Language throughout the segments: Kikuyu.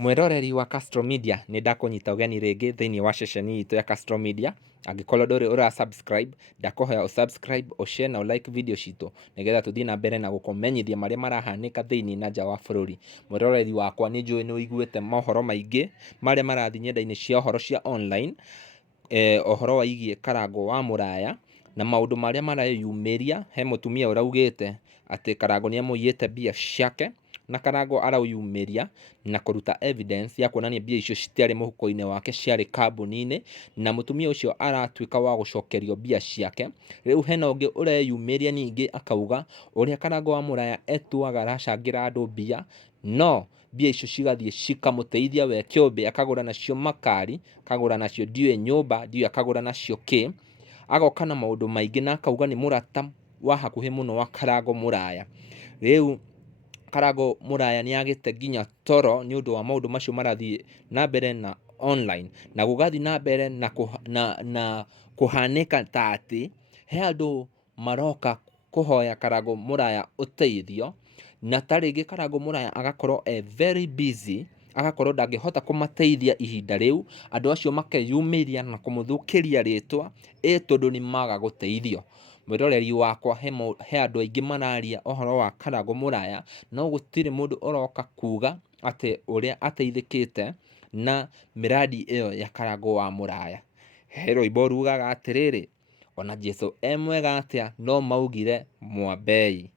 Mwiroreri wa Castro Media nĩ ndakũnyita ũgeni rĩngĩ thĩinĩ wa ceceni itũ ya Castro Media. Angĩkorwo ndũrĩ ũra-subscribe, ndakũhoya ũsubscribe, ũshare na ũlike video citũ nĩgetha tũthiĩ na mbere na gũkũmenyithia marĩa marahanĩka thĩinĩ na nja wa bũrũri. Mwiroreri wakwa nĩ njũĩ nĩ ũiguĩte mohoro maingĩ marĩa marathiĩ nyenda-inĩ cia ũhoro cia online, ũhoro wĩgiĩ Karangu wa Muraya na maũndũ marĩa mareyumĩria. He mũtumia ũraugĩte atĩ Karangu nĩ amũiyĩte mbia ciake, na Karangu arauyumĩria na kũruta evidence ya kuonania mbia icio citiarĩ mũhuko-inĩ wake, ciarĩ kambuni-inĩ, na mũtumia ũcio aratuĩka wa gũcokerio mbia ciake. Rĩu hena ũngĩ ũreyumĩria ningĩ akauga ũrĩa Karangu wa Muraya etuaga aracangĩra andũ mbia, no mbia icio cigathiĩ cikamũteithia we kĩũmbe, akagũra nacio makari, akagũra nacio ndiũĩ nyũmba, ndiũĩ akagũra nacio kĩ, agoka na maũndũ maingĩ, na akauga nĩ mũrata wa hakuhĩ mũno wa Karangu Muraya. Rĩu Karangu Muraya nĩ agĩte nginya toro nĩ ũndũ wa maũndũ macio marathiĩ na mbere na online, na gũgathiĩ na mbere na kũhanĩka ta atĩ he andũ maroka kũhoya Karangu Muraya ũteithio, na ta rĩngĩ Karangu Muraya agakorwo very busy, agakorwo ndangĩhota kũmateithia ihinda rĩu, andũ acio makeyumĩria na kũmũthũkĩria rĩtwa tondũ nĩ maga gũteithio. Mwĩroreri wakwa, he andũ aingĩ mararia ũhoro wa Karangu Muraya, no gũtirĩ mũndũ ũroka kuga atĩ ũrĩa ateithĩkĩte na miradi ĩyo ya Karangu wa Muraya. He rwĩmbo rugaga atĩrĩrĩ, ona Jesu mwega atĩa no maugire mwambei.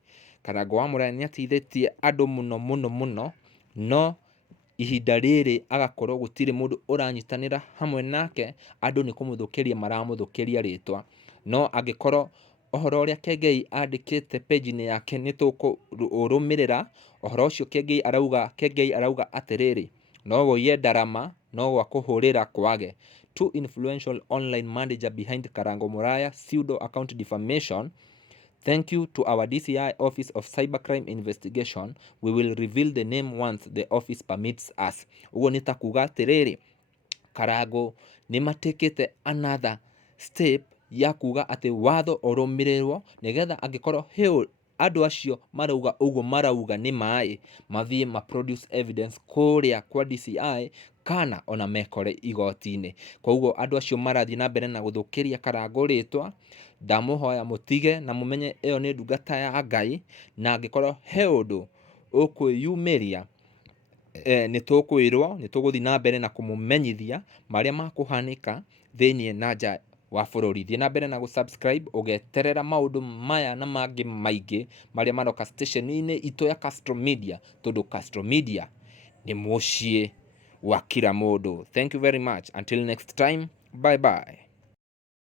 Karangu wa Muraya nĩ ateithĩtie andũ mũno mũno mũno, no ihinda rĩrĩ agakorwo gũtirĩ mũndũ ũranyitanĩra hamwe nake, andũ nĩ kũmũthũkĩria maramũthũkĩria rĩtwa. No angĩkorwo ũhoro ũrĩa Kengei andĩkĩte page-inĩ yake nĩ tũkũrũmĩrĩra, ũhoro ũcio Kengei arauga atĩrĩrĩ, no gũiye ndarama, no gwa kũhũrĩra kwage. Too influential online manager behind Karangu Muraya pseudo account defamation. Thank you to our DCI Office of Cybercrime Investigation. We will reveal the name once the office permits us. Uguo nĩ ta kuga atĩrĩrĩ, Karangu nĩ matekĩte another step ya kuga atĩ watho ũrũmĩrĩrwo, nĩgetha angĩkorwo he andũ acio marauga ũguo marauga nĩ maĩ, mathiĩ ma-produce evidence kũrĩa kwa DCI kana ona mekore igoti-inĩ. Koguo andũ acio marathiĩ na mbere na gũthũkĩria Karangu rĩtwa, ndamũhoya mũtige na mũmenye ĩyo nĩ ndungata ya Ngai, na angĩkorwo he ũndũ ũkwĩyumĩria, nĩ tũkwĩrwo, nĩ tũgũthiĩ na mbere na kũmũmenyithia marĩa makũhanĩka thĩinĩ na nja wa bũrũri. Thiĩ na mbere na gũsubscribe, ũgeterera maũndũ maya na mangĩ maingĩ marĩa maroka station-inĩ itũ ya Castro Media, tondũ Castro Media nĩ mũciĩ wa kila mũndũ. Thank you very much. Until next time, bye bye.